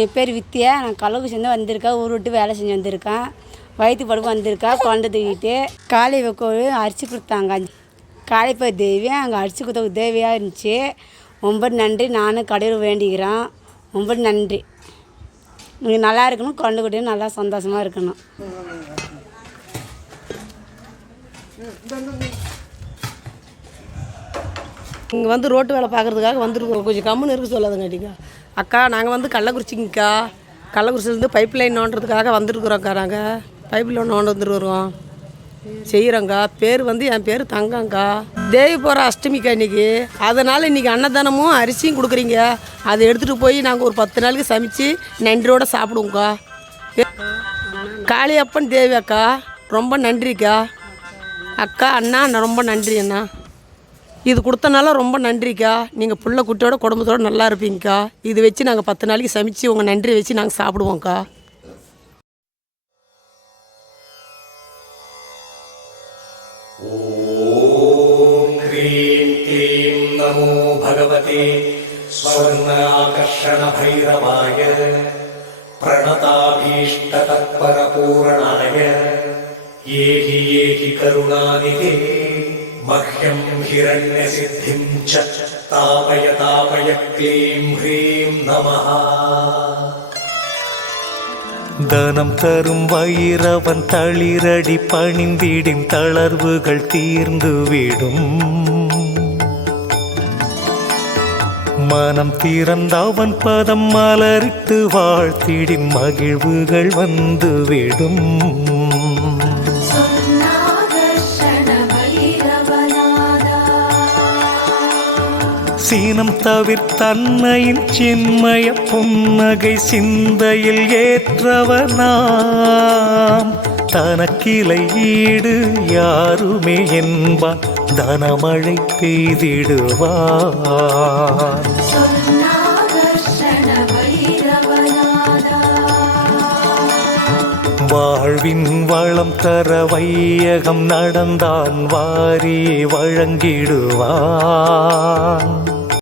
என் பேர் வித்தியா நான் கள்ளக்குறிச்சிலேருந்து வந்திருக்கேன். ஊர் விட்டு வேலை செஞ்சு வந்திருக்கேன். வயிற்று படுப்பு வந்திருக்கேன். குழந்தை தூக்கிட்டு காளை கோவில் அரிசி கொடுத்தாங்க. காளிப்பா தேவி அங்கே அரிசி கொடுத்த உதவியாக இருந்துச்சு. ரொம்ப நன்றி. நானும் கடையில் வேண்டிக்கிறேன். ரொம்ப நன்றி. நீங்கள் நல்லா இருக்கணும். குழந்தை குட்டியும் நல்லா சந்தோஷமாக இருக்கணும். இங்கே வந்து ரோட்டு வேலை பார்க்குறதுக்காக வந்துருக்குறோம் கொஞ்சம் கம்முன்னு இருக்க சொல்லாதுங்காட்டிங்க அக்கா நாங்கள் வந்து கள்ளக்குறிச்சிங்கக்கா. கள்ளக்குறிச்சிலேருந்து பைப் லைன் நோண்டுறதுக்காக வந்துருக்குறோம்க்கா நாங்கள் பைப் லைன் நோண்டு வந்துருக்குறோம் செய்கிறோங்க்கா பேர் வந்து என் பேர் தங்கங்க்கா தேவி போகிற அஷ்டமிக்கா இன்றைக்கி அதனால் இன்றைக்கி அன்னதானமும் அரிசியும் கொடுக்குறீங்க. அதை எடுத்துகிட்டு போய் நாங்கள் ஒரு பத்து நாளைக்கு சமைச்சு நன்றியோடு சாப்பிடுவோங்க்கா காளியப்பன் தேவி அக்கா ரொம்ப நன்றிக்கா. அக்கா அண்ணா நான் ரொம்ப நன்றி அண்ணா இது கொடுத்தனால ரொம்ப நன்றிக்கா நீங்கள் புள்ள குட்டியோட குடும்பத்தோட நல்லா இருப்பீங்கக்கா இது வச்சு நாங்கள் பத்து நாளைக்கு சமைச்சு உங்கள் நன்றியை வச்சு நாங்கள் சாப்பிடுவோம்க்கா क्रीं क्लीं नमो भगवते स्वर्णाकर्षणभैरवाय प्रणताभीष्टतत्परपूरणाय ये हि ये हि करुणानिधे मह्यं हिरण्यसिद्धिं च तापय तापय क्लीं ह्रीं नमः தனம் தரும் வைரவன் தளிரடி பணிந்திடின் தளர்வுகள் தீர்ந்துவிடும் மனம் திறந்தவன் பதம் மலரிட்டு வாழ்த்திடின் மகிழ்வுகள் வந்துவிடும் சீனம் தவிர்த்தன்னையின் சின்மய புன்னகை சிந்தையில் ஏற்றவனாம். தனக்கிளை ஈடு யாருமே என்பான். தனமழை பெய்திடுவான். வாழ்வின் வளம் தர வையகம் நடந்தான் வாரி வழங்கிடுவான்.